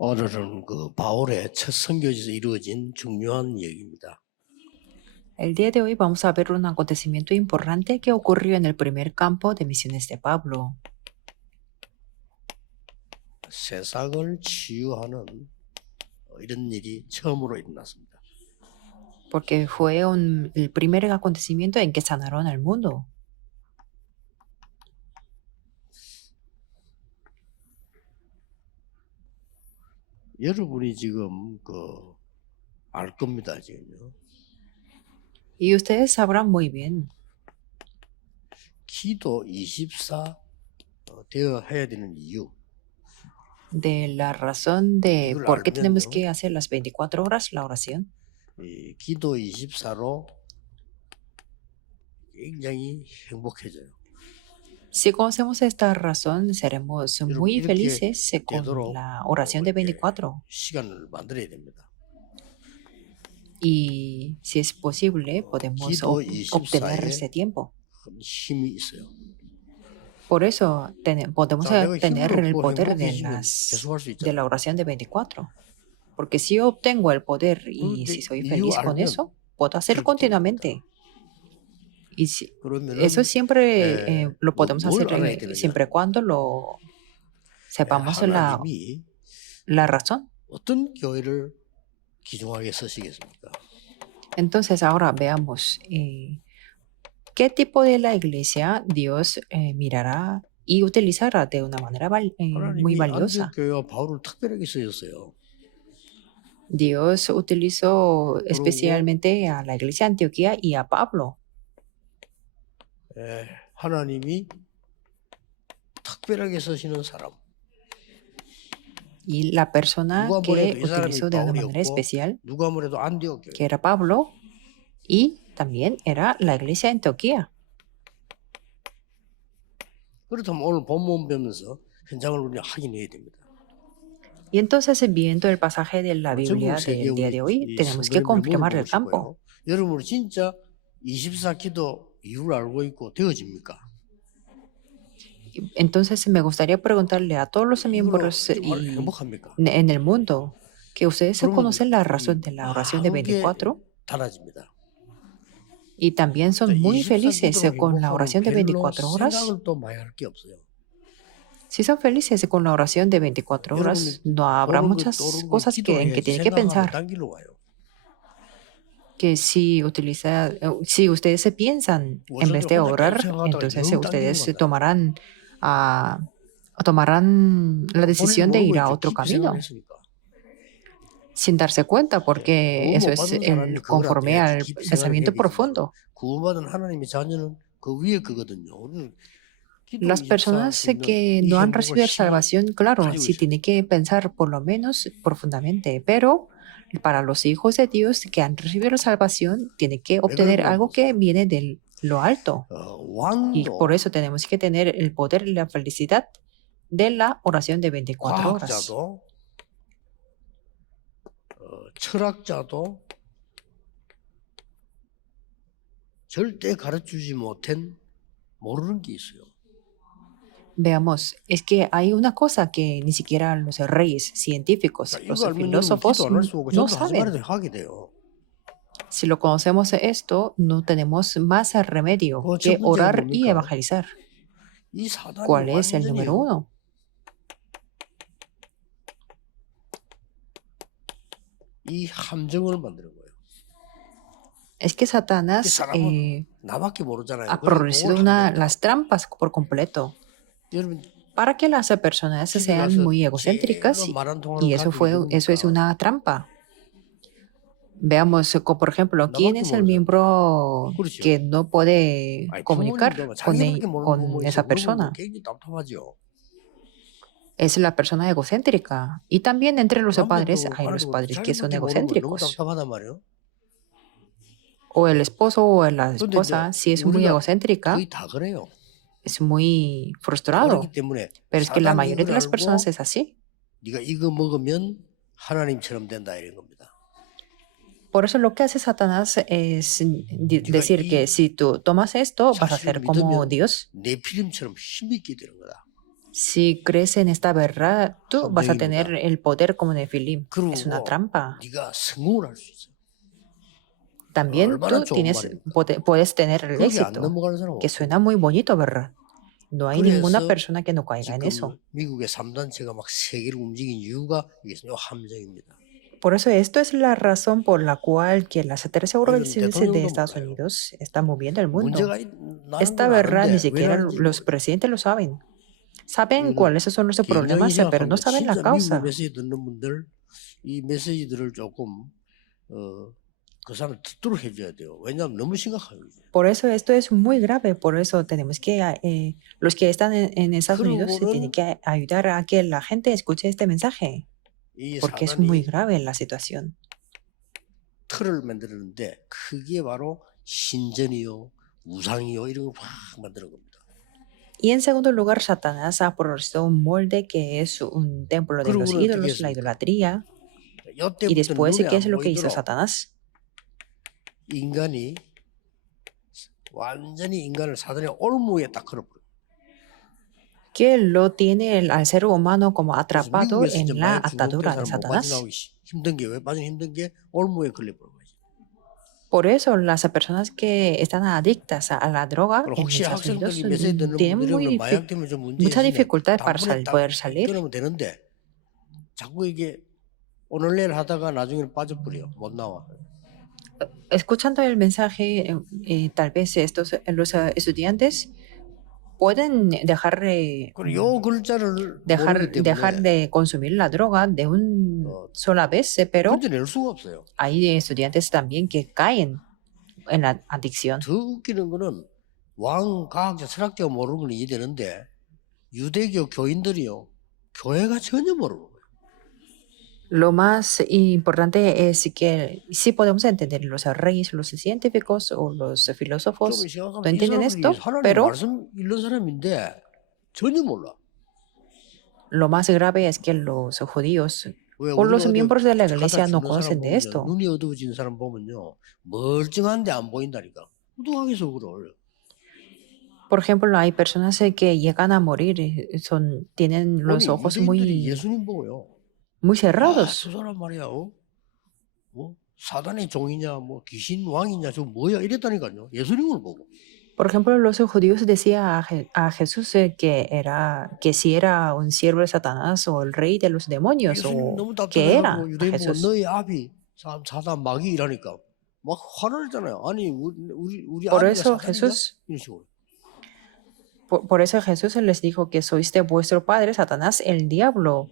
오늘은 그 바울의 첫 선교지에서 이루어진 중요한 얘기입니다. El día de hoy vamos a ver un acontecimiento importante que ocurrió en el primer campo de misiones de Pablo, 세상을 치유하는 이런 일이 처음으로 일어났습니다. porque fue el primer acontecimiento en que sanaron al mundo. 여러분이 지금 알 겁니다, 지금요. Y ustedes sabrán muy bien, 기도 24 되어 해야 되는 이유. de la razón de 이걸 por qué tenemos 알면요. que hacer las 24 horas la oración. 이 기도 24로 굉장히 행복해져요. Si conocemos esta razón, seremos 여러분 muy 이렇게 felices con 되도록 la oración de 이렇게 24. 시간을 만들어야 됩니다. Y si es posible, podemos 기도 obtener 24에 ese tiempo. 큰 힘이 있어요. Por eso podemos 자, 내가 tener 힘을 el 얻고 poder 행복해지면 계속 할 수 de la 있잖아요. oración de 24. Porque si yo obtengo el poder y 그런데 si soy 이유 feliz con 알면 eso, puedo hacerlo 그렇게 됩니다. continuamente. Y eso 그러면은 siempre lo podemos 뭘 hacer 알아야 되느냐? siempre y cuando lo sepamos 하나님이 la razón. 어떤 교회를 귀중하게 쓰시겠습니까? Entonces ahora veamos qué tipo de la iglesia Dios mirará y utilizará de una manera muy 하나님이 valiosa. 안디옥 교회와 바울을 특별하게 쓰셨어요. Dios utilizó 그리고 especialmente a la iglesia de Antioquía y a Pablo. 하나님이 특별하게 쓰시는 사람. Y la persona 누가 que 뭐래도 이 사람이 utilizó de una manera 바울이었고 especial, 누가 뭐래도 안디옥 교회. que era Pablo, y también era la iglesia de Antioquía. 그렇다면 오늘 본문 배우면서 현장을 우리가 확인해야 됩니다. Y entonces, viendo el pasaje de la Biblia 전국 세계 del día de hoy, 이 tenemos que 성도님들 confirmar el 물어보고 campo. 싶어요. 여러분 진짜 24 기도 이유를 알고 있고 되어집니까? Entonces, me gustaría preguntarle a todos los 이걸로 miembros 정말 행복합니까? en el mundo que ustedes 그러면 conocen la 이 razón de la oración de 마음 게 24 달라집니다. y también son muy 24 felices 기도로 con la 행복하면 oración de 별로 24 horas. 생각을 또 많이 할 게 없어요. Si son felices con la oración de 24 horas, 여러분이 no habrá 오는 걸 muchas 떠오르는 걸 cosas en que 기도해야지 tienen que 생각하면 pensar. 딴 길로 가요. Que si ustedes se piensan en vez de orar, entonces ustedes tomarán la decisión de ir a otro camino sin darse cuenta, porque eso es conforme al pensamiento profundo. 구원받은 하나님의 자녀는 그 위에 그거든요. 우리는 기도 Las 24 personas que 이 no han 행복을 recibido salvación, claro, 가지고 sí 있어요. tienen que pensar por lo menos profundamente, pero para los hijos de Dios que han recibido la salvación, tienen que obtener algo que viene de lo alto. Y por 왕도 eso tenemos que tener el poder y la felicidad de la oración de 24 horas. 과학자도 철학자도 절대 가르쳐주지 못한 모르는 게 있어요. Veamos, es que hay una cosa que ni siquiera los reyes científicos, 그러니까 los 이거 알면 여러분 filósofos 기도 안 할 수 없고 no 전도 하지 saben. 말아도 하게 돼요. Si lo conocemos esto, no tenemos más remedio 첫 que 번째가 orar y 뭡니까? evangelizar. 이 사단이 ¿Cuál es el número 완전히 uno? 이 함정을 만드는 거예요. Es que 이 Satanás 사람은 나밖에 모르잖아요. ha 그래서 producido 그걸 하는 거예요. las trampas por completo 여러분 para que las personas 집에 sean 가서 muy egocéntricas 제일로 말한 통화를 y eso es una trampa. Veamos, por ejemplo, ¿quién es el miembro 그렇죠. que no puede comunicar 부모님도 con 자기밖에 모르는 con 부모 esa 있어. persona? 그러면 굉장히 답답하죠. Es la persona egocéntrica. Y también entre los padres hay los 남편도 padres que son 자기밖에 모르는 거 너무 egocéntricos. 답답하단 말이에요. O el esposo o la 근데 esposa, si es muy 우리가 egocéntrica, 거의 다 그래요. es muy frustrado. 그렇기 때문에 Pero es que la 사단이 mayoría de 이걸 las 알고 personas es así. 네가 이거 먹으면 하나님처럼 된다 이런 겁니다. Por eso lo que hace Satanás es decir que si tú tomas esto, vas a ser como Dios. 네피림처럼 힘있게 되는 거다. Si crees en esta verdad, tú vas a 함정입니다. tener el poder como Nefilim. Es una 그리고 trampa. 네가 성공을 할 수 있어. También 얼마나 tú 좋은 tienes, 말입니까? puedes tener el 거기 안 éxito, 넘어가는 사람 que 없어. suena muy bonito, ¿verdad? No hay ninguna 그래서 persona que no caiga en eso. 지금 미국의 3단체가 막 세계를 움직인 이유가 이게 함정입니다. Por eso esto es la razón por la cual que las 13 organizaciones de 대통령도 Estados 몰라요. Unidos están moviendo el mundo. 문제가 나는 Esta 건 verdad ni 아는데 왜 siquiera 나는지 los 모르겠어요. presidentes lo saben. Saben 이거는 cuáles son los 개인적인 problemas, pero no 생각합니다. saben la 진짜 미국의 causa. 메시지 듣는 분들 이 메시지들을 조금 그 사람 듣도록 해줘야 돼요. 왜냐하면 너무 심각하거든요. Por eso esto es muy grave, por eso tenemos que, los que están en Estados Unidos se tienen 그러고는 que ayudar a que la gente escuche este mensaje, 이 porque es muy 사단이 grave la situación. 틀을 만들었는데 그게 바로 신전이요, 우상이요 이런 거 확 만드는 겁니다. Y en segundo lugar, Satanás ha producido un molde que es un templo de los 그러고는 어떻게 ídolos, la 했습니까? idolatría. Y 이때부터 después, 눈에 ¿qué es 안 lo que hizo 보이도록 Satanás? 인간이 완전히 인간을 사단의 올무에 딱 걸어버려요. Que lo tiene al ser humano como 그래서 atrapado 미국에서 이제 en la 마약 중독된 atadura de 사람 못 Satanás. 빠져나오기 힘든 게 왜 빠지기 힘든 게 올무에 걸려버린 거지. Por eso las personas que están adictas a la droga 그리고 en 혹시 Estados Unidos 학생들이 메시지 듣는 tienen 분들이 마약 때문에 좀 문제 mucha 있으면 dificultad para 단번에 딱 poder salir. 끊으면 되는데 자꾸 이게 오늘 내일 하다가 나중에 빠져버려 못 나와. Escuchando el mensaje, tal vez los estudiantes pueden dejar, 그리고 요 글자를 모르기 dejar 때문에 de consumir la droga de una sola vez, pero 건져낼 수가 없어요. hay estudiantes también que caen en la adicción. 더 웃기는 거는 왕 과학자 철학자가 모르는 건 이해되는데 유대교 교인들이요 교회가 전혀 모르는 거예요. Lo más importante es que sí podemos entender los reyes, los científicos o los 좀 filósofos no 생각하면 이 entienden esto, 사람들이 하나님 pero 말씀 읽는 사람인데 전혀 몰라. lo más grave es que los judíos 왜 o 우리가 los 어디 miembros de la 가다 iglesia no 죽는 사람 conocen de 보면요 esto. 눈이 어두워진 사람 보면요 멀쩡한데 안 보인다니까. 어두하게 속으로. Por ejemplo, hay personas que llegan a morir, tienen los 아니 ojos 유대인들이 예수님 보고요. muy 아, cerrados. 저 사람 말이야. 뭐 사단의 종이냐, 뭐 귀신 왕이냐, 저 뭐야 이랬다니까요. 예수님을 보고. Por ejemplo, los judíos decían a Jesús que si era un siervo de Satanás o el rey de los demonios 예수님 o 너무 qué 답답해하고 era a 유대인 보고 Jesús. 너희 아비 사단 마귀 이라니까 막 화를 냈잖아요. 아니 우리 Por 아비가 eso 사단이냐? Jesús, 이런 식으로. por eso Jesús les dijo que sois de vuestro padre Satanás, el diablo.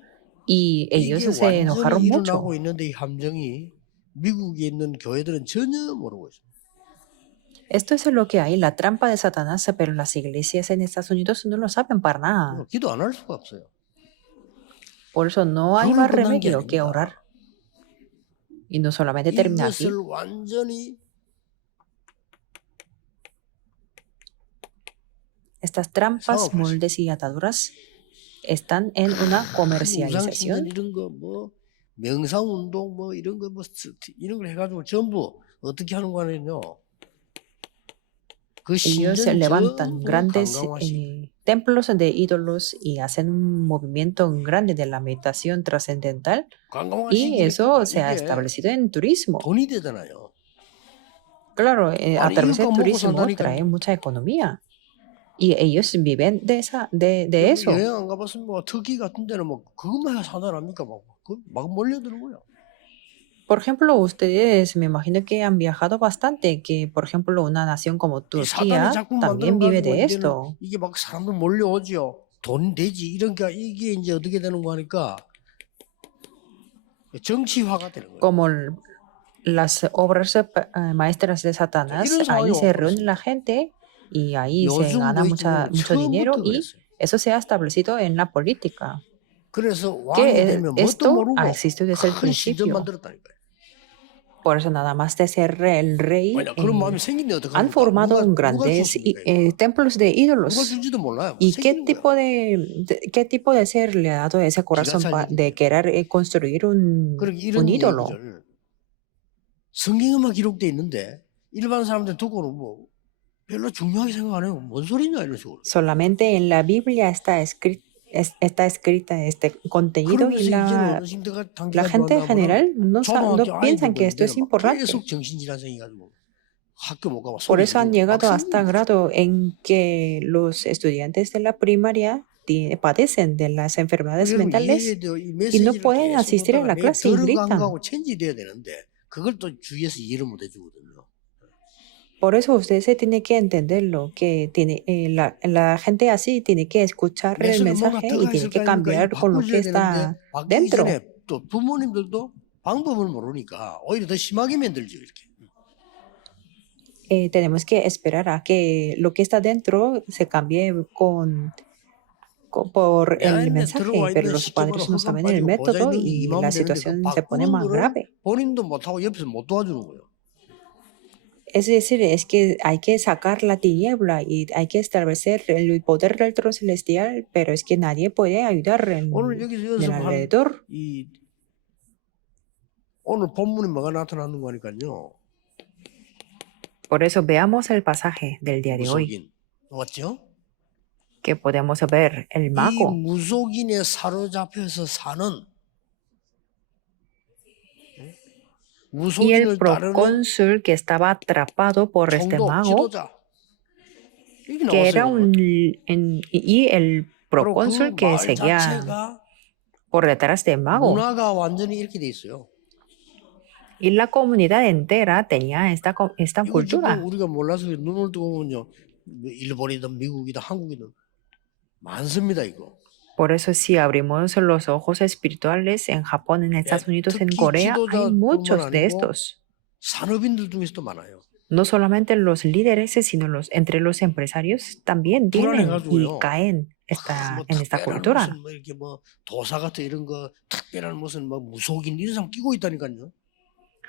Y ellos 이게 se 완전히 enojaron mucho. 일어나고 있는데 이 함정이 미국에 있는 교회들은 전혀 모르고 있어요. Esto es lo que hay, la trampa de Satanás, pero las iglesias en Estados Unidos no lo saben para nada. 기도 안 할 수가 없어요. Por eso no hay 그걸 más 끝난 게 remedio que 아닙니다. orar. Y no solamente termina aquí. 이것을 완전히 Estas trampas, 사업을 moldes y ataduras están en una 우상신전 comercialización. 이런 거 뭐 명상운동 뭐 이런 거 뭐 이런 걸 해가지고 전부 어떻게 하는 거냐면요. 그 Ellos 신전 levantan 전부 grandes 관광화시. templos de ídolos y hacen un movimiento grande de la meditación trascendental y eso se ha 이게 establecido en turismo. 돈이 되잖아요. Claro, a 아니 través del 이것만 먹고 turismo 산다니까. trae mucha economía y ellos viven de eso. 여행 안 가봤으면 뭐 터키 같은 데는 뭐 그것만 해서 산다랍니까 막 몰려드는 거야. Por ejemplo, ustedes me imagino que han viajado bastante, que por ejemplo una nación como 이 사단이 Turquía 자꾸 también vive 만들어가지고 de 이제는 esto. 이게 막 사람들 몰려오죠. 돈 되지 이런 게 이게 이제 어떻게 되는 거 하니까 정치화가 되는 거예요. Como las obras maestras de Satanás, 이런 상황이 ahí se 와버렸어요. reúne la gente y ahí se 요즘 gana mucho dinero 처음부터 y 그랬어요. eso se ha establecido en la política. 그래서 왕이 Que 되면 뭣도 esto 모르고 ha existido desde el 큰 신전 principio. 만들었다니까요. Por eso nada más de ser el rey, 왜냐 그런 마음이 생긴데 han 어떡합니까? formado 누가 grandes 줬습니까 이거? templos de 누가 ídolos. 준지도 몰라요. ¿Y qué 생기는 거야. tipo de ser le ha dado ese corazón 살리기. de querer construir 그러니까 un 이런 ídolo? 얘기를 성경에만 기록돼 있는데 일반 사람들 듣고는 뭐 별로 중요하게 생각 안 해요. 뭔 소리냐 이런 식으로. Solamente en la Biblia está está escrita este contenido y 그러면서 이제는 la 단계가 gente en 좋았나 general no 초등학교 piensan que esto 아이들도 es 이제는 막 importante. 계속 정신질환 생겨가지고 학교 못 가고 Por 소리 eso han 지르고 막 llegado hasta 생깁니다. grado en que los estudiantes de la primaria padecen de las enfermedades 여러분 mentales 이해해야 돼요. 이 y no 메시지를 pueden 계속 asistir a 듣다가 la 내 clase y 들어간 gritan. 거하고 체인지 돼야 되는데 그걸 또 주위에서 이해를 못 해주거든요. Por eso usted se tiene que entenderlo, que tiene, la gente así tiene que escuchar 내 el 속에 뭔가 mensaje y 들어가 tiene 있을 거 que 아닙니까? 이거 cambiar con lo que 바꿔줘야 되는데 está 바뀌기 dentro. 전에 또 부모님들도 방법을 모르니까 오히려 더 심하게 만들죠 이렇게. Tenemos que esperar a que lo que está dentro se cambie por 내 el 안에 들어와 mensaje, pero 있는 los 십자가로 padres no 흑암 saben el 빠지고 보좌 método 있는 게 y la 임하면 되는데 그 situación se pone 바꾸는 más 거를 grave. 본인도 못하고 옆에서 못 도와주는 거예요. Es decir, es que hay que sacar la tiniebla y hay que establecer el poder del trono celestial, pero es que nadie puede ayudar 오늘 en 여기서 el 연습한 alrededor. 이 오늘 본문에 뭐가 나타나는 거니까요. Por eso veamos el pasaje del día de hoy, 무속인 맞죠? que podemos ver el 이 mago 무속인에 사로잡혀서 사는 y el 무속인을 따르는 procónsul que estaba atrapado por este 총독, mago, 지도자 이게 que era 나왔어요. y el 그리고 그 procónsul que 마을 seguía 자체가 por detrás del mago. 문화가 완전히 이렇게 돼 있어요. Y la comunidad entera tenía esta 이거 cultura. 지금 우리가 몰라서 눈을 뜨고 보면요, 일본이든 미국이든 한국이든 많습니다 이거. Por eso si abrimos los ojos espirituales en Japón, en Estados Unidos, en 특히 Corea, hay 지도자뿐만 muchos de 아니고 estos. 산업인들 중에서도 많아요. No solamente los líderes, sino entre los empresarios también tienen y 불안해가지고요. caen 뭐 en esta 특별한 cultura. 무슨 뭐 이렇게 뭐 도사 같은 이런 거 특별한 무슨 뭐 무속인 이런 사람 끼고 있다니까요.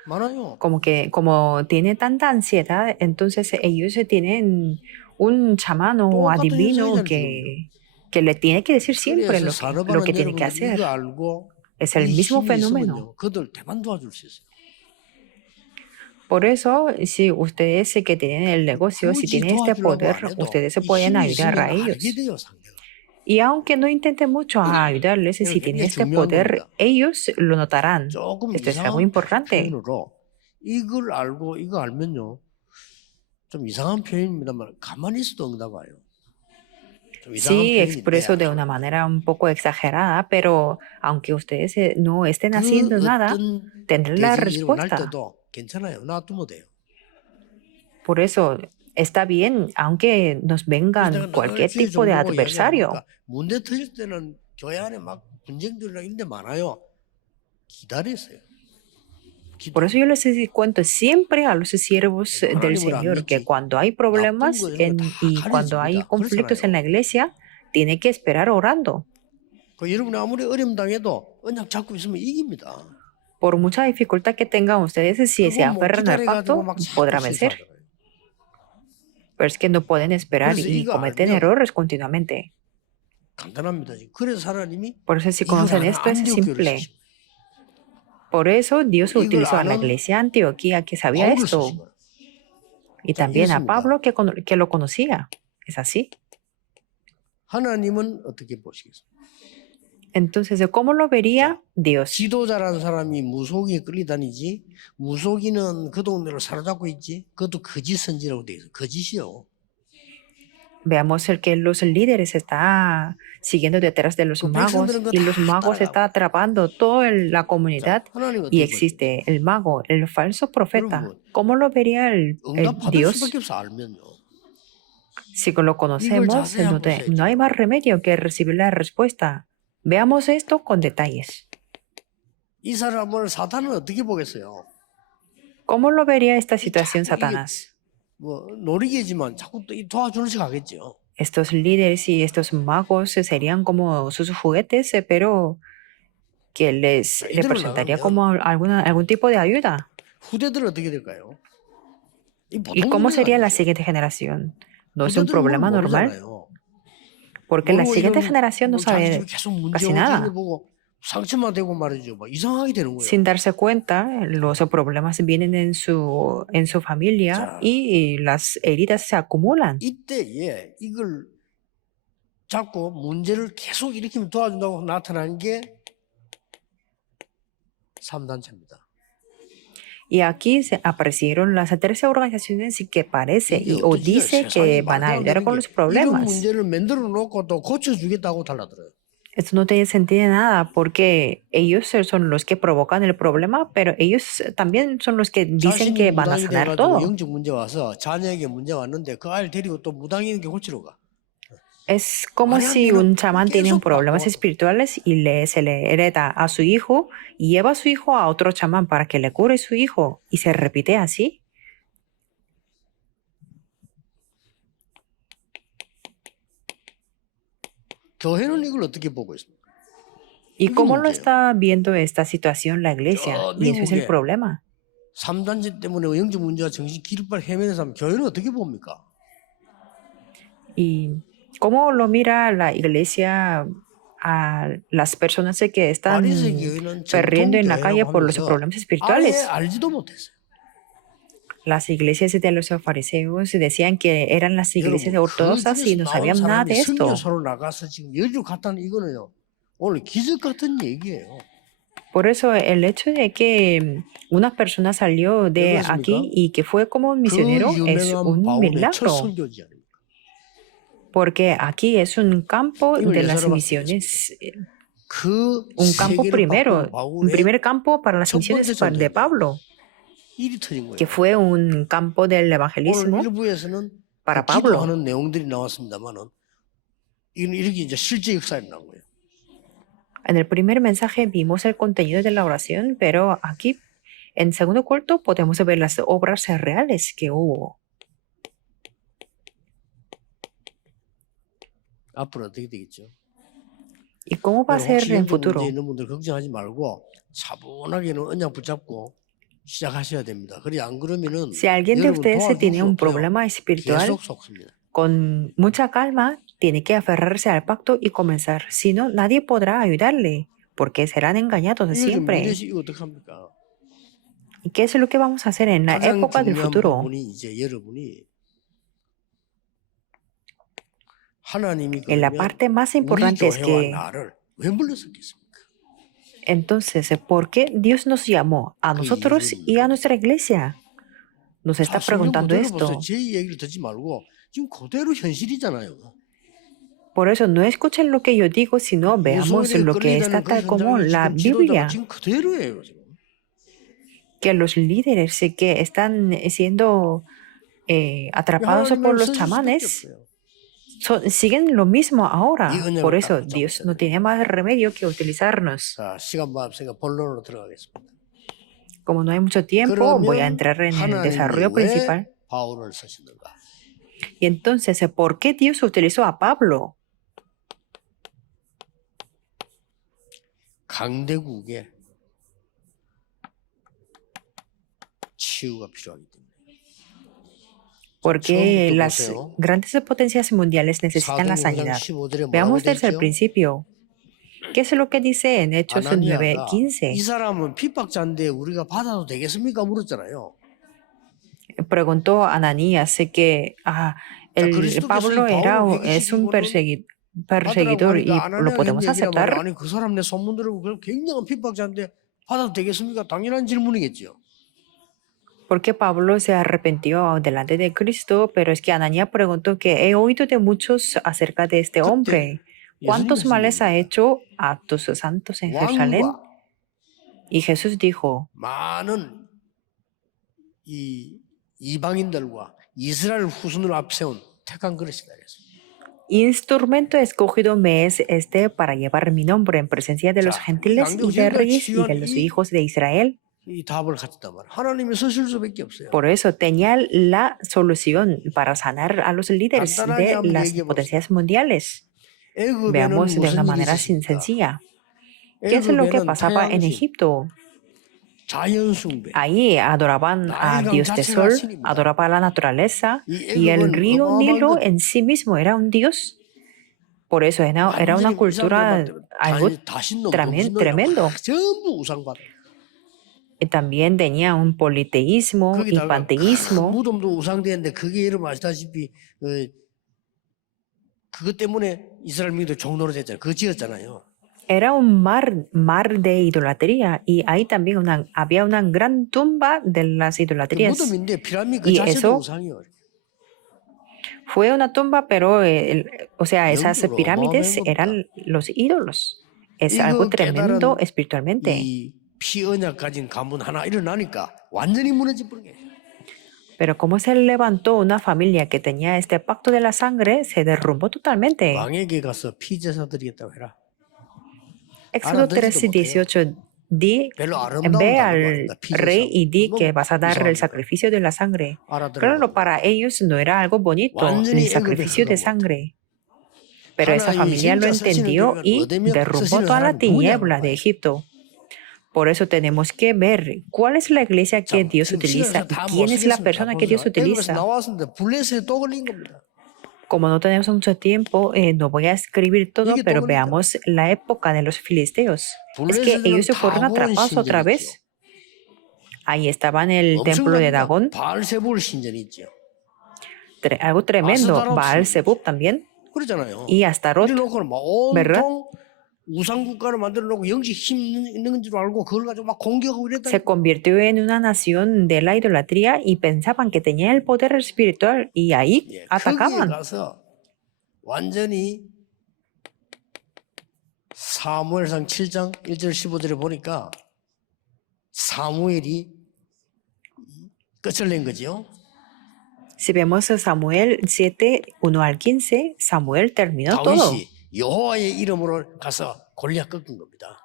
많아요. Como tiene tanta ansiedad, entonces ellos tienen un chamán o 똑같은 adivino 현상이잖아요, 지금요. que le tiene que decir siempre 그래서 lo que 산업하는 tiene que 여러분들 hacer. 이거 알고 Es el 이 mismo 힘이 fenómeno. 있으면요, 그들 대만 도와줄 수 있어요. Por eso, si ustedes que tienen el negocio, si 굳이 tienen este 도와주려고 poder, 안 해도 ustedes se 이 pueden 힘이 ayudar 있으면 a ellos. 알게 돼요, 상대가. Y aunque no intenten mucho a ayudarles, si 이거 tienen 굉장히 este 중요한 poder, 겁니다. ellos lo notarán. 조금 Esto es algo 이상한 importante. 표현으로 이걸 알고 이거 알면요, 좀 이상한 표현입니다만 가만히 있어도 응답 와요. 좀 이상한 Sí, 표현인데 expreso de una manera un poco exagerada, pero aunque ustedes no estén haciendo 그 nada, 어떤 tendrán la 대적이 일어날 respuesta. 때도 괜찮아요. 놔두면 돼요. Por eso está bien, aunque nos vengan 내가 늘 cualquier 주의 tipo de 종교고 adversario. 이야기하니까 문제 터질 때는 교회 안에 막 분쟁들이나 이런 데 많아요. 기다리세요. Por eso yo les cuento siempre a los siervos del Señor que cuando hay problemas y cuando hay conflictos en la iglesia, tiene que esperar orando. 그 여러분이 아무리 어려움 당해도 언약 잡고 있으면 이깁니다. Por mucha dificultad que tengan ustedes, si se 그거 못 aferran al pacto, 기다려가지고 막 podrán 자꾸 vencer. 실수하잖아요. Pero es que no pueden esperar 그래서 y 이거 cometen 알면 errores continuamente. 간단합니다. 그래서 하나님이 Por eso si 이걸 conocen 아는 esto es 안디옥 교회를 simple. 쓰신 Por eso Dios 이걸 utilizó a la 아는 iglesia Antioquía que sabía 바울을 esto 쓰신 거예요. y 자, también a 이렇습니다. Pablo que lo conocía. Es así. 하나님은 어떻게 보시겠습니까? Entonces, ¿cómo lo vería Dios? 지도자라는 사람이 무속인에 끌리다니지 무속인은 그 동네를 사로잡고 있지 그것도 거짓 선지라고 돼 있어. 거짓이요. Veamos el que los líderes está siguiendo detrás de los 그 magos 백성들은 y los 그거 다 magos está 따라가고. atrapando toda la comunidad 자, 하나님은 y 어떻게 보십니까? existe el mago, el falso profeta. 여러분, ¿Cómo lo vería el 응답 받을 Dios? 수밖에 없어 알면요. Si lo conocemos, 자세히 no, 한번 보세요, no hay 지금. más remedio que recibir la respuesta. Veamos esto con detalles. 이 사람을 사탄은 어떻게 보겠어요? ¿Cómo lo vería esta situación 자꾸 이게 Satanás? 뭐 놀이개지만 자꾸 또 도와주는 척 하겠죠. Estos líderes y estos magos serían como sus juguetes, pero que les 이대로 representaría 나가면 como algún tipo de ayuda. 후대들은 어떻게 될까요? 이 ¿Y 보통 cómo 문제가 sería la 아니죠. siguiente generación? ¿No es un 후대들은 뭘 problema normal? 모르잖아요. Porque la 모르고 siguiente 이런 generación no 뭐 자기 집에 sabe 계속 문제 casi 오고 이런 거 nada. 보고 상처만 되고 말이죠. 막 이상하게 되는 거예요. Sin darse cuenta, los problemas vienen en su familia 자, y las heridas se acumulan. 이때에 이걸 잡고 문제를 계속 일으키면 도와준다고 나타난 게 3단체입니다. Y aquí aparecieron las tres organizaciones que parece 이게 o 어떻게 dice que 세상이 van a 말도 안 ayudar 되는 con 게 los 이런 problemas. 문제를 만들어 놓고 또 고쳐주겠다고 달라들어요. Esto no tiene sentido nada porque ellos son los que provocan el problema, pero ellos también son los que dicen 자신이 que van a 무당이 sanar 돼가지고 todo. 영적 문제 와서 자녀에게 문제 왔는데 그 아이를 데리고 또 무당이게 고치러 가. Es como 말이 안 si 되는 un chamán tiene un 계속 problemas 바꿔. espirituales y se le hereda a su hijo y lleva a su hijo a otro chamán para que le cure su hijo y se repite así. 교회는 이걸 어떻게 보고 있습니까? ¿Y 이게 cómo lo 문제예요. está viendo esta situación la iglesia? 저 Y eso es el 미국에 problema. 3단체 때문에 영적 문제와 정신 기름발 헤매는 사람 교회는 어떻게 봅니까? ¿Y cómo lo mira la iglesia a las personas que están 바리새 교회는 perdiendo en la calle 정통교회라고 por los 하면서 problemas 아예 espirituales? 알지도 못했어요. Las iglesias de los fariseos decían que eran las iglesias 여러분 그 ortodoxas y 중에서 no 나온 sabían nada 사람이 de esto. 선교사로 나가서 지금 여주 갔다는 이거는요. 오늘 기적 같은 얘기예요. Por eso el hecho de que una persona salió de 그렇습니까? aquí y que fue como un 그 misionero es 유명한 un 바울의 첫 milagro, 선교지 아닙니까? porque aquí es un campo 이걸 de las 예사로 misiones, 그 un campo 세계를 primero, 바꾼 un 바울의 primer campo para las 첫 misiones 번째 de 전쟁이에요. Pablo, 일이 터진 que 거예요. fue un campo del 오늘 evangelismo 일부에서는 para 그 Pablo. 기도하는 내용들이 나왔습니다만은 이렇게 이제 실제 역사에 나온 거예요. En el primer mensaje vimos el contenido de la oración, pero aquí en segundo culto podemos ver las obras reales que hubo. 앞으로 어떻게 되겠죠? ¿Y cómo va a ser 혹시 en 영적 futuro? 문제 있는 분들 걱정하지 말고 차분하게는 언약 붙잡고 시작하셔야 됩니다. 그래 안 그러면은 Si alguien de 여러분 ustedes 도와줄 tiene 수 un 없어요. problema espiritual, 계속 속습니다. con mucha calma, tiene que aferrarse al pacto y comenzar. Si no, nadie podrá ayudarle, porque serán engañados 이거 좀 siempre. 미래시 이거 어떡합니까? ¿Y qué es lo que vamos a hacer en la 가장 época del 중요한 futuro? 부분이 이제 여러분이 하나님이 En la 그러면 parte más 우리 importante es 교회와 que 나를 왜 불렀었겠습니까? entonces, ¿por qué Dios nos llamó a nosotros y a nuestra iglesia? Nos está 자, 성경 preguntando 그대로 보세요. esto. 제 얘기를 듣지 말고 지금 그대로 현실이잖아요. Por eso no escuchen lo que yo digo, sino veamos 무소일에 lo que está 끌리다는 그 tal como 현장이 la 지금 지도자가 Biblia. 지금 그대로예요. 지금. Que los líderes que están siendo atrapados 하나님 por 말씀 los 써줄 수밖에 chamanes 없어요. siguen lo mismo ahora. 이 은혜를 Por 딱 eso 붙잡고 Dios 있어야 no 돼요. tiene más remedio que utilizarnos. 자, 시간 많으니까 본론으로 들어가겠습니다. Como no hay mucho tiempo, voy a 그러면 entrar en el 하나님이 desarrollo 왜 principal. 바울을 쓰시는가? Y entonces, ¿por qué Dios utilizó a Pablo? 강대국에 치유가 필요하기 때문에. Porque 처음부터 las 보세요. grandes potencias mundiales necesitan la 사도행전 sanidad. 15절에 뭐라고 Veamos desde el 되죠? principio. ¿Qué es lo que dice en Hechos 아나니아가 9:15? 이 사람은 핍박자인데 우리가 받아도 되겠습니까? 물었잖아요. Preguntó Ananías que 그리스도께서 Pablo 이 era, 바울을 es un 회개시키고는 perseguidor y 하니까 lo 아나니아가 podemos 했는 얘기란 말이에요. aceptar. 아니 그 사람 내 소문 들으고 그 굉장한 핍박자인데 받아도 되겠습니까? 당연한 질문이겠죠. Porque Pablo se arrepintió delante de Cristo, pero es que Ananías preguntó que he oído de muchos acerca de este hombre. ¿Cuántos males ha hecho a tus santos en Jerusalén? 왕과 Y Jesús dijo, 많은 이 이방인들과 이스라엘 후손을 앞세운 택한 그릇이다. instrumento escogido me es este para llevar mi nombre en presencia de los 자, gentiles y de reyes y de los hijos de Israel. 이 답을 갖췄단 말이야. 하나님이 쓰실 수밖에 없어요. Por eso tenía la solución para sanar a los líderes de las potencias mundiales. 애굽에는 Veamos de una 무슨 일이 manera 있었습니까? sencilla. ¿Qué es lo que 애굽에는 pasaba en 태양신, Egipto? 자연 숭배. Ahí adoraban al dios de sol, adoraban la naturaleza y el río Nilo en sí mismo era un dios. Por eso era una cultura algo tremendo. 전부 우상받아. Y también tenía un politeísmo y panteísmo. 무덤도 우상되는데 그게 여러분 아시다시피 그것 때문에 이스라엘 민족이 종노릇했잖아요. 그거 지었잖아요. Era un mar de idolatría y ahí también había una gran tumba de las 그 idolatrías. 무덤인데 피라미드 그 Y 자체도 eso 우상이요. fue una tumba, pero o sea, esas 영적으로 pirámides 어마어마한 겁니다. eran los ídolos. Es algo 이거 tremendo 깨달은 espiritualmente. 이 피언약 가진 가문 하나 일어나니까 완전히 무너져 버린 거예요. Pero como se levantó una familia que tenía este pacto de la sangre, se derrumbó totalmente. 왕에게 가서 피제사 드리겠다고 해라. Éxodo 알아듣지도 못해요. 13:18 di, 별로 아름다운 ve 단어가 al 아닙니다. rey 피제사. y di que 너무 vas a dar el 이상합니다. sacrificio de la sangre. 알아들으려고 Claro, para ellos no era algo bonito 완전히 el sacrificio 애굽의 de 흑암 sangre. Pero esa 하나님이 familia lo 진짜 쓰시는 entendió 계명을 y 얻으며 derrumbó 쓰시는 toda la 사람이 누구냐고 tiniebla de 봐요. Egipto. Por eso tenemos que ver cuál es la iglesia que 자, Dios 지금 utiliza 시간에서 y 다 못 quién es la 쓰겠습니다. persona que Dios 보세요. 애굽에서 utiliza. 나왔는데 블레셋에 또 걸린 겁니다. Como no tenemos mucho tiempo, no voy a escribir todo, 이게 또 pero 걸리니까 veamos la época de los filisteos. Es que 블레셋은 ellos se fueron 다곤 atrapados otra 신전이 있죠. vez. Ahí estaba en el templo de 엄청납니다. Dagón, 바알세불 신전이 있죠. algo tremendo. 아스타롯 Baal 신전. Zebub también 그러잖아요. y Astarot, 이래놓고는 막 ¿verdad? 온통 우상 국가를 만들어 놓고 영적 힘 있는 줄 알고 그걸 가지고 막 공격하고 이랬다. Se convirtió en una nación de la idolatría y pensaban que tenía el poder espiritual y ahí 예, 거기에 atacaban. 가서 완전히 사무엘상 7장 1절 15절에 보니까 사무엘이 끝을 낸 거죠. Si vemos a Samuel 7, 1 al 15, Samuel terminó todo. 다윗이 여호와의 이름으로 가서 골리앗 꺾은 겁니다.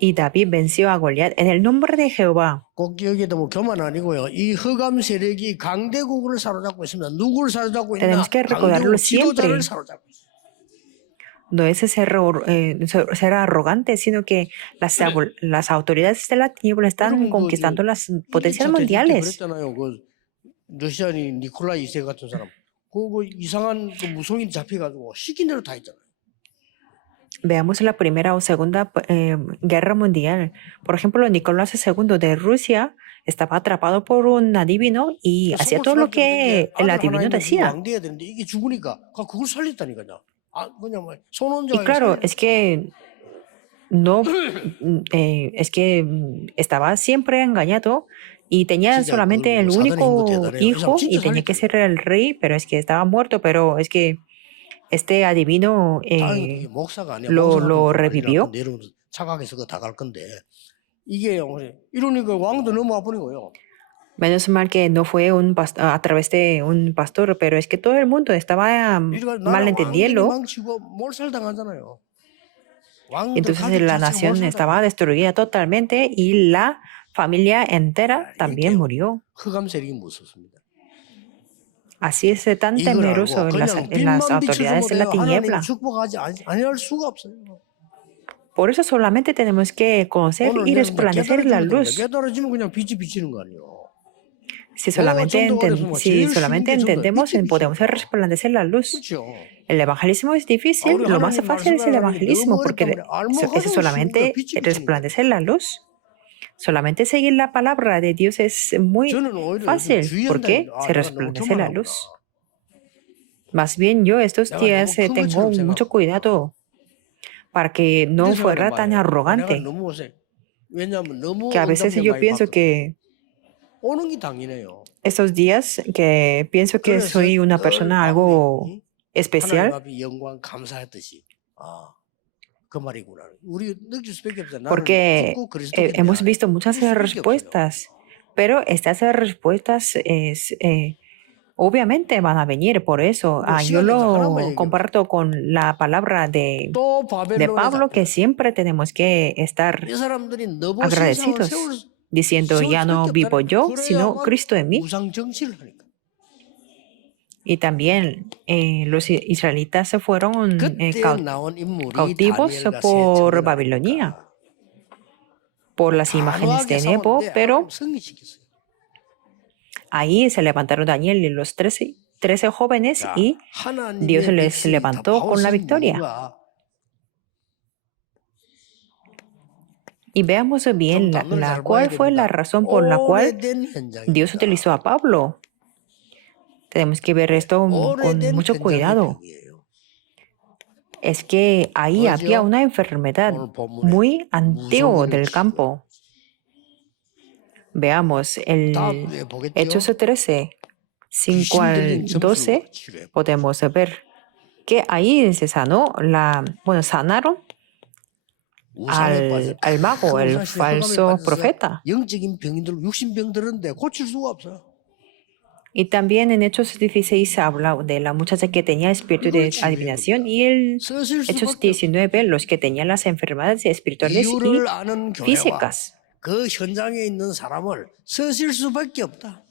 Y David venció a Goliat en el nombre de Jehová. 꼭 기억해도 뭐 교만 아니고요. 이 흑암 세력이 강대국을 사로잡고 있습니다. 누구를 사로잡고 있나? Tenemos que recordarlo 강대국 지도자를 siempre. 사로잡고 있습니다. No es ser arrogante, sino que las autoridades de la tiniebla están 여러분, conquistando las potencias 1차 대전 때 mundiales. 그랬잖아요. 그 러시아니 니콜라이 2세 같은 사람. 그 이상한 그 무속인 잡혀가지고 시킨 대로 다 했잖아요. Veamos la Primera o Segunda Guerra Mundial. Por ejemplo, Nicolás II de Rusia estaba atrapado por un adivino y hacía todo lo que el adivino decía. 왕돼야 되는데 이게 죽으니까 그걸 살렸다니까요. 아, 그냥 뭐 Y 손원자가 claro, es que no, es que estaba siempre engañado y tenía 진짜 solamente el 그 사단의 힘도 único 대단해요. hijo 진짜 y tenía que 살렸다니까요. ser el rey, pero es que estaba muerto, pero es que este adivino 다행히 목사가 아니야. lo 목사가 revivió. 내려오면 착각해서 그거 다 갈 건데 이게 이러니까 왕도 너무 아프는 거예요. Menos mal que no fue a través de un pastor, pero es que todo el mundo estaba 이러니까 나라 완전히 malentendiendo. 망치고 몰살당하잖아요. 왕들 Entonces 가족 la 자체가 nación 몰살당해요. estaba destruida totalmente y la familia entera también 이게 murió. 흑암 세력이 무섭습니다. Así es tan 이걸 temeroso 알고 en las 그냥 빛만 autoridades de 비춰서 la 하나님 tiniebla. 축복하지 아니할 수가 없어요. Por eso solamente tenemos que conocer 오늘 y 여러분들 resplandecer la 깨달아지면 됩니다. luz. 깨달아지면 그냥 빛이 비치는 거 아니에요. Si solamente, 전도가 됐으면 si 제일 solamente 쉬운 게 전도예요. entendemos, 빛이 podemos 비치는 거예요. resplandecer la luz. 그렇죠. El evangelismo es difícil, 우리 lo más 하나님 fácil es el 말씀하는 게 evangelismo, 너무 porque 어렵단 말이에요. eso es 알면 solamente 하나님 빛이 비치는 거예요. resplandecer la luz. Solamente seguir la palabra de Dios es muy 저는 오히려 fácil, 주의한다니까. porque 아, se 내가 너무 resplandece la 교만하구나. luz. Más bien yo estos 내가 días 너무 큰 tengo 것처럼 mucho 생각하고. cuidado para que no 이런 생각이 fuera 많이 tan 해요. 내가 arrogante, 너무 어색. 왜냐하면 너무 que a veces 응답을 yo 많이 pienso 받거든. que 오는 게 당연해요. estos días que pienso que 그래서 soy una 늘 persona algo 마음이 하나님 especial, 앞에 영광 감사했듯이 그 말이구나. 우리 느낄 수밖에 없잖아. 나는 porque 죽고 그리스도께 hemos 대하여 visto muchas 느낄 수밖에 없어요. respuestas, pero estas respuestas obviamente van a venir por eso. 뭐 Yo 시간이 없어 하나만 lo 얘기해. comparto con la palabra de 또 바벨론에 Pablo, que 잡혀. siempre tenemos que estar 이 사람들이 너보 세상을 agradecidos, diciendo, 세울 ya no 수밖에 vivo 없다는 yo, sino 그래야만 Cristo en mí. 우상 정치를 하니까. Y también los israelitas se fueron 그때 나온 인물이 cautivos 다니엘과 por 세 Babilonia, por las imágenes 단호하게 de Nebo, 싸웠는데 pero 하나님 승리시켰어요. ahí se levantaron Daniel y los 13 jóvenes 자, y 하나님의 Dios les 백성이 levantó 다 con la 바울은 victoria. 누구가 Y veamos bien 좀 단어를 잘 봐야 cuál fue la 됩니다. razón por la cual 오래된 Dios 현장입니다. utilizó a Pablo. Tenemos que ver esto con 오래된 mucho 현장의 cuidado. 벽이에요. es que ahí había una enfermedad 오늘 본문에 muy antigua 무속인을 del 치료해. campo. Veamos el 다음에 보겠죠. Hechos 13, 5 귀신 al 들린 점수로 12, 치료해. podemos ver que ahí se sanó sanaron 우상에 빠져 al mago, 큰 el 우상신의 흑암에 falso 빠져서 profeta. 영적인 병인들 육신병 들었는데 고칠 수가 없어. Y también en Hechos 16 habla de la muchacha que tenía espíritu de 이걸 adivinación 치료해 y el 쓰실 Hechos 수밖에 없어. 19, los que tenían las enfermedades espirituales y 이유를 아는 교회와 físicas. 그 현장에 있는 사람을 쓰실 수밖에 없다.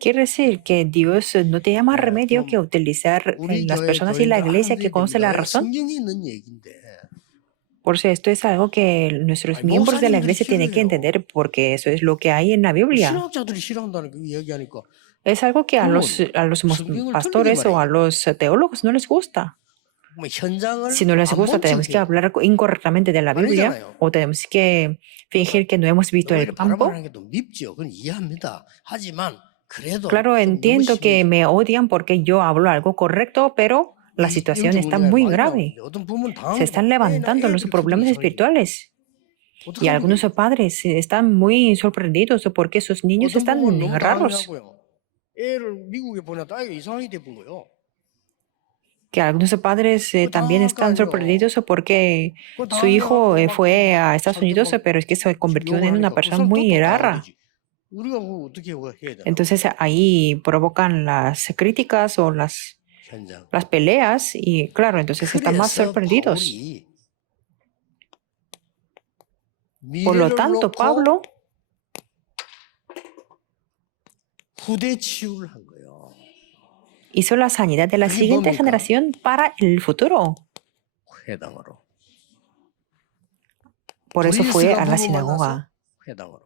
Quiere decir que Dios no tenía más remedio que utilizar 우리 las 교회 personas y la 교인들 iglesia 하는 que conoce la 얘기입니다. razón. 성경에 있는 얘기인데. Por eso esto es algo que nuestros 아니, miembros de la 목사님들이 iglesia tienen que 싫어해요. entender porque eso es lo que hay en la Biblia. 신학자들이 싫어한다는 그 얘기하니까 Es algo que a 그러면 los 성경을 pastores 틀리게 o a 말해요. los teólogos no les gusta. 뭐 현장을 Si no les 안 gusta, 본 tenemos que 척해요. hablar incorrectamente de la Biblia 아니잖아요. o tenemos que fingir que no hemos visto el 오히려 campo. 바라보는 게 또 밉죠. 그건 이해합니다. 하지만 그래도 Claro, 좀 너무 entiendo que 심해요. me odian porque yo hablo algo correcto, pero la 이 situación 영적 está 문제가 muy 많이 grave. 나오는데 어떤 부모는 Se 당하고 están levantando los problemas espirituales. Y 어떻게 하면 algunos 돼요? padres están muy sorprendidos porque sus niños 어떤 están 부모는 너무 raros. 당하냐고요. 애를 미국에 보내다 아이가 이상하게 돼본 거예요. Que algunos padres también están sorprendidos porque su hijo fue a Estados Unidos, pero es que se convirtió en una persona muy rara. 우리가 그거 어떻게 해야 되나? Entonces ahí provocan las críticas o las 현장. peleas y claro, entonces están más 그래서 sorprendidos. 바울이 Por lo 미래를 tanto, 놓고 Pablo 후대 치유를 한 거예요. hizo la sanidad de la 그게 siguiente 뭡니까? generación para el futuro. 회당으로. Por eso fue 브리스가 a la 부부 만나서 sinagoga. 회당으로.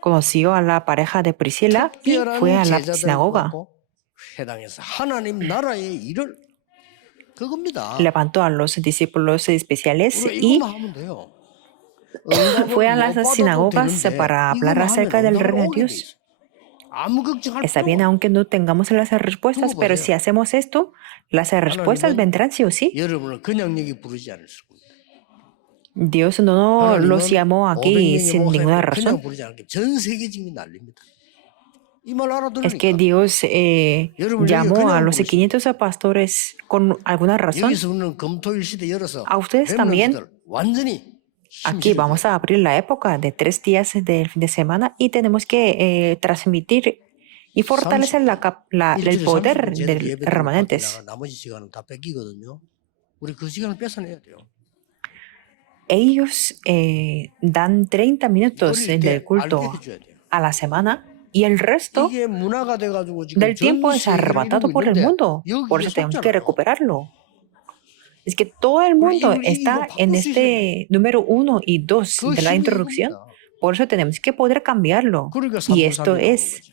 Conoció a la pareja de Priscila y fue a 특별한 la 제자들을 sinagoga. 뽑고 회당에서 하나님 나라의 일을 그겁니다. Levantó a los discípulos especiales 우리가 y 이거만 하면 돼요. fue a 응답을 las 못 받아도 sinagogas 되는데 para hablar 이거만 acerca 하면 del 응답을 reino de 오게 돼 Dios. 있어. 아무 걱정할 Está 필요가 bien, 없어. aunque no tengamos las respuestas, 두고 pero 보세요. si hacemos esto, las respuestas 하나님은 vendrán sí o sí. 여러분을 그냥 여기 부르지 않을 수 있습니다. Dios no los llamó aquí 500명의 sin ninguna 목사님을 그냥 razón. 부르지 않게 전 세계적인 난립니다. 이 말 Es que 알아들으니까 Dios 여러분을 여기 llamó a 그냥 los 부르시. 500 pastores con alguna razón. 여기서 우리는 금토일 시대 열어서 A ustedes también. 렘넌트들 완전히 Aquí vamos a abrir la época de 3 días del fin de semana y tenemos que transmitir y fortalecer el poder de los remanentes. 나머지 시간은 다 뺏기거든요. 우리 그 시간을 뺏어내야 돼요. Ellos dan 30 minutos 어릴 때 del 알게 culto 해줘야 돼요. a la semana y el resto 이게 문화가 돼가지고 지금 del tiempo 전 es 세계를 arrebatado 이루고 por el 있는데 mundo. Por 여기에 eso tenemos que 속잖아요. recuperarlo. Es que todo el mundo está en este número 1 y 2 그 de la 힘이 introducción. 이겁니다. Por eso tenemos que poder cambiarlo. 그러니까 Y esto 333이라고 es 거죠.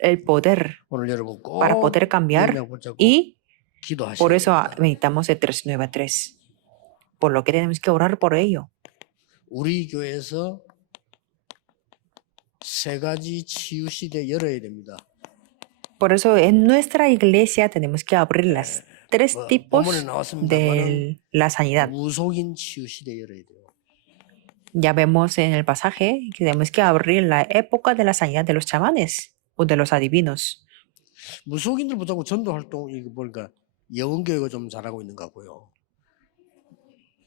el poder 오늘 여러분 꼭 para poder cambiar 영향 붙잡고 y 기도하셔야 por eso 됩니다. meditamos el 393. Por lo que tenemos que orar por ello. 우리 교회에서 세 가지 치유 시대 열어야 됩니다. Por eso en nuestra iglesia tenemos que abrir las 3 tipos 본문에 나왔습니다만은 de la sanidad. 무속인 치유 시대 열어야 돼요. Ya vemos en el pasaje que tenemos que abrir la época de la sanidad de los chamanes o de los adivinos. 무속인들 붙잡고 전도 활동 이거 보니까 영혼 교회가 좀 잘하고 있는 것 같고요.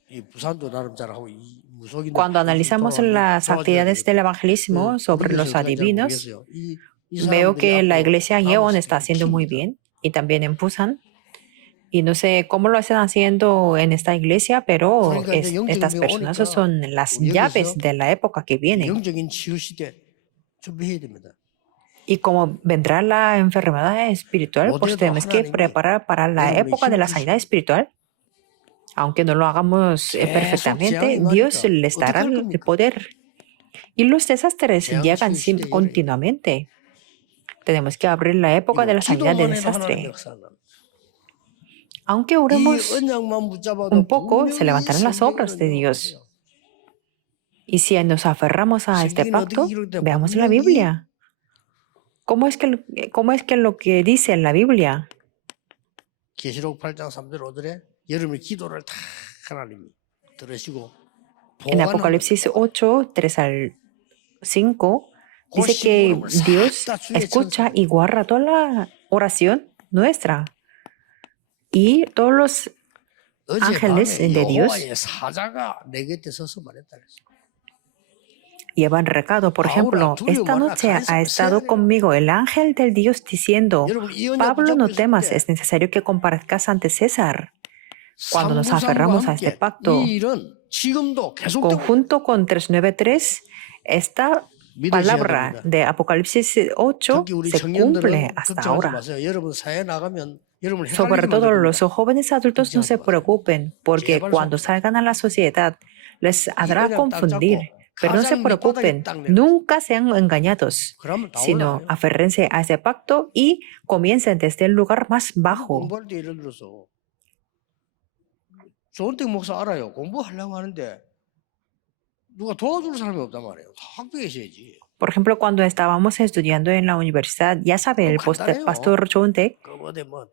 이 부산도 나름 잘하고 이 무속인 Cuando analizamos las actividades del evangelismo sobre los adivinos, veo que la iglesia Yeon está haciendo muy bien y también en Busan. Y no sé cómo lo están haciendo en esta iglesia, pero estas personas son las llaves de la época que viene. 영적인 치유 시대 준비해야 됩니다. Y como vendrá la enfermedad espiritual, pues tenemos que preparar para la época de la sanidad espiritual. Aunque no lo hagamos perfectamente, Dios les dará el poder. Y los desastres llegan continuamente. Tenemos que abrir la época de la sanidad del desastre. Aunque oremos un poco, se levantarán las obras de Dios. Y si nos aferramos a este pacto, veamos la Biblia. ¿Cómo es que lo que dice en la Biblia? 계시록 8장 3절 5절에 여러분의 기도를 다 하나님이 들으시고 En 보관하고 Apocalipsis 8, 3 al 5, 그 dice que 시부름을 싹 Dios 다 주의 escucha 천사들이 y guarda toda la oración nuestra. Y todos los ángeles 어젯밤에 de Dios 여호와의 사자가 내 곁에 서서 말했다 그랬어. llevan recado. Por Paula, ejemplo, 두려워 esta 말라. noche 가만히 ha 있으면 estado 세야 돼요. conmigo el ángel del Dios diciendo, 여러분 이 언약 Pablo, no 붙잡고 있을 temas, 때 es necesario que comparezcas ante César. Cuando nos 삼부삼부와 aferramos a este 함께 pacto, 이 일은 지금도 계속되고 있다. conjunto con 393, esta 믿으셔야 palabra 됩니다. de Apocalipsis 8 특히 우리 se cumple 청년들은 hasta 걱정하지 ahora. 마세요. 여러분 사회 나가면 여러분 Sobre 헷갈리게 todo 만들 los 겁니다. jóvenes adultos no se preocupen, porque 제발 cuando 손- salgan a la sociedad les hará 언약 딱 confundir. 잡고 Pero no se 가장 밑바닥에 preocupen, 딱 내려. nunca sean engañados, 그러면 다 sino 올라가요. aférrense a ese pacto y comiencen desde el lugar más bajo. 공부할 때 예를 들어서 조은택 목사 알아요. 공부하려고 하는데 누가 도와줄 사람이 없단 말이에요. 다 학교에 계셔야지. Por ejemplo, cuando estábamos estudiando en la universidad, ya sabe el 간단해요. pastor Chontek, 그 어디 뭐 es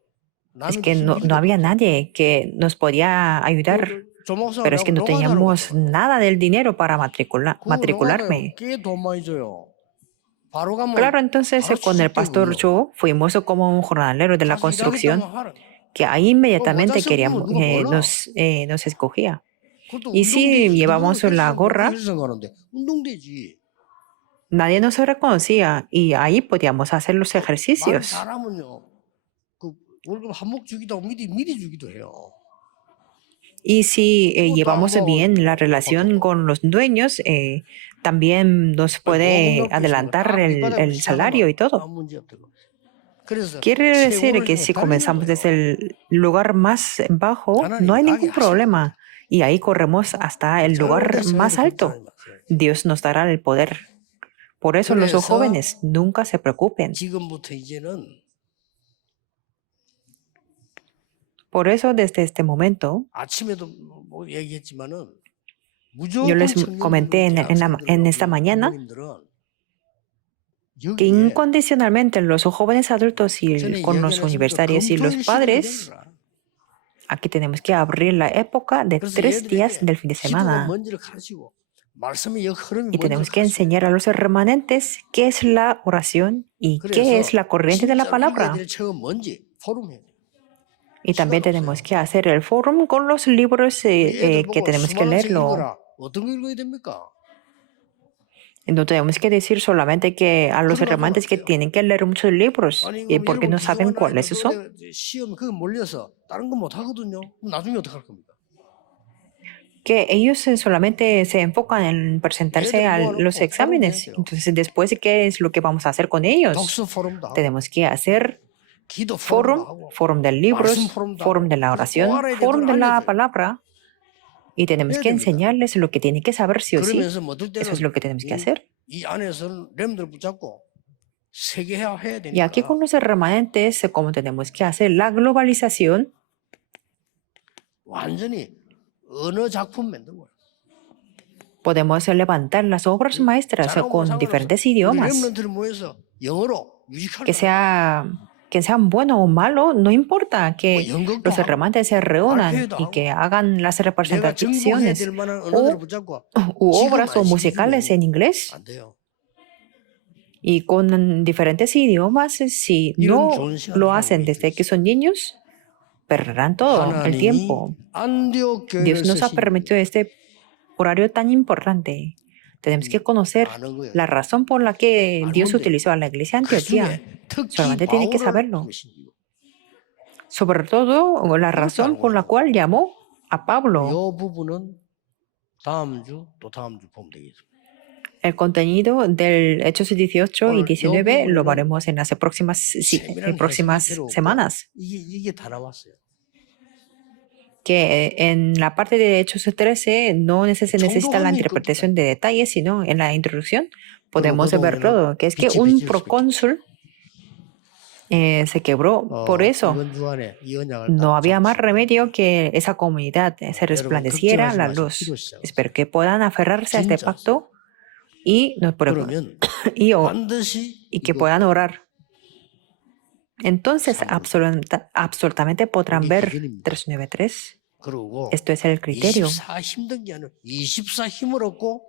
나는 que 무슨 no 일도 había 없어. nadie que nos podía ayudar, 조 목사가 pero es que no 노가다로 teníamos 갔다고. nada del dinero para 그거 matricularme. 노가다요. 꽤돈 많이 줘요. 바로 가면 Claro, entonces 바로 con el pastor 취직되군요. Cho fuimos como un jornalero de la 가서 construcción, 일하겠다면 하라. que ahí inmediatamente 모자 쓰고 누가 몰라. nos escogía. 그것도 Y si 운동되지. llevamos 누구는 la 그래서 gorra, 그렇게 생각하는데 운동되지. nadie nos reconocía y ahí podíamos hacer los 말 ejercicios. 잘하면요. 그 월급 한몫 주기도 하고 미리 주기도 해요. Y si 그것도 안 llevamos bien la 구하고 relación con los dueños, también nos puede adelantar el salario y todo. 아무 문제 없다고. 그래서 Quiere decir 세월을 que 향해 si 달리는 comenzamos 거예요. desde el lugar más bajo, no hay ningún problema. Y ahí corremos hasta el lugar más alto. Dios nos dará el poder. Por eso los 그래서 jóvenes nunca se preocupen. 지금부터 이제는 Por eso desde este momento, 아침에도 뭐 얘기했지만은 yo les comenté en esta mañana que incondicionalmente los jóvenes adultos y con los universitarios y los padres, aquí tenemos que abrir la época de 3 días del fin de semana. Y tenemos que enseñar a los remanentes qué es la oración y qué es la corriente de la palabra. Y también tenemos que hacer el foro con los libros que tenemos que leerlo. No tenemos que decir solamente que a los remanentes que tienen que leer muchos libros y porque no saben cuáles son. Que ellos solamente se enfocan en presentarse a los exámenes. Entonces, después, ¿qué es lo que vamos a hacer con ellos? Tenemos que hacer foro del libros, foro de la oración, foro de la palabra. Y tenemos que enseñarles lo que tienen que saber sí o sí. Eso es lo que tenemos que hacer. Y aquí con los remanentes, como tenemos que hacer la globalización, podemos levantar las obras maestras con diferentes idiomas. Que sean buenos o malos, no importa que los remanentes se reúnan y que hagan las representaciones u obras o musicales en inglés. Y con diferentes idiomas, si no lo hacen desde que son niños, perderán todo el tiempo. Dios nos ha permitido este horario tan importante. Tenemos que conocer la razón por la que Dios utilizó a la iglesia Antioquía. Solamente tiene que saberlo. Sobre todo, la razón por la cual llamó a Pablo. El contenido del Hechos 18 y 19 lo veremos en las próximas semanas. Que en la parte de Hechos 13 no se necesita la interpretación de detalles, sino en la introducción podemos ver todo, que es que un procónsul se quebró. Por eso no había más remedio que esa comunidad se resplandeciera la luz. Espero que puedan aferrarse a este pacto y que puedan orar. Entonces absolutamente podrán ver 393 그리고 Esto es el criterio. 24 힘든 게 아니라 24 힘을 얻고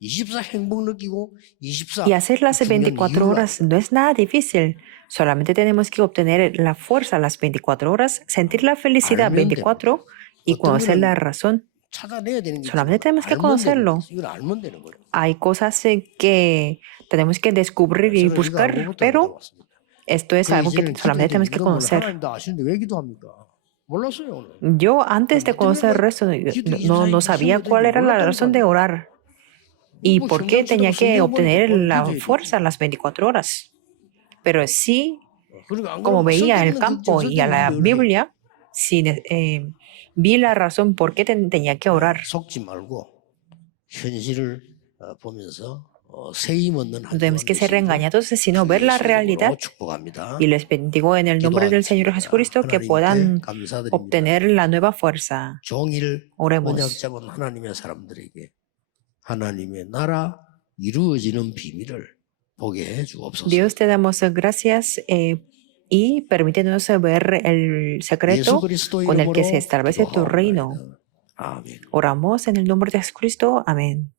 24 행복 느끼고 24 Y hacer las 중요한 24 이유가 horas no es nada difícil. Solamente tenemos que obtener la fuerza las 24 horas, sentir la felicidad 알면 24 y 어떤 conocer la 거는 razón. 찾아내야 되는 게 Solamente 있지만 tenemos que 알면 되는 게 conocerlo. 있어. 이걸 알면 되는 거예요. Hay cosas que tenemos que descubrir y 저는 이거 buscar, 알고부터 pero 기도했습니다. esto es 그 algo que 이제는 solamente tenemos que 이런 걸 conocer. 하나님도 아시는데 왜 기도합니까? 몰랐어요 오늘. Yo antes de conocer esto no sabía cuál era la razón de orar y por qué tenía que obtener la fuerza las 24 horas. Pero sí, como veía el campo y a la Biblia, sí, vi la razón por qué tenía que orar. 속지 말고 현실을 보면서 새 힘 얻는 No 한 tenemos 주간 que ser 되시기를 engañados, sino ver la realidad. 축복합니다. Y les bendigo en el nombre del Señor Jesucristo que puedan obtener la nueva fuerza. 종일 Oremos. 언약 잡은 하나님의 사람들에게 하나님의 나라 이루어지는 비밀을 보게 해 주옵소서. Dios, te damos gracias y permítenos ver el secreto con el que se establece tu reino. 아멘. Oramos en el nombre de Jesucristo. Amén.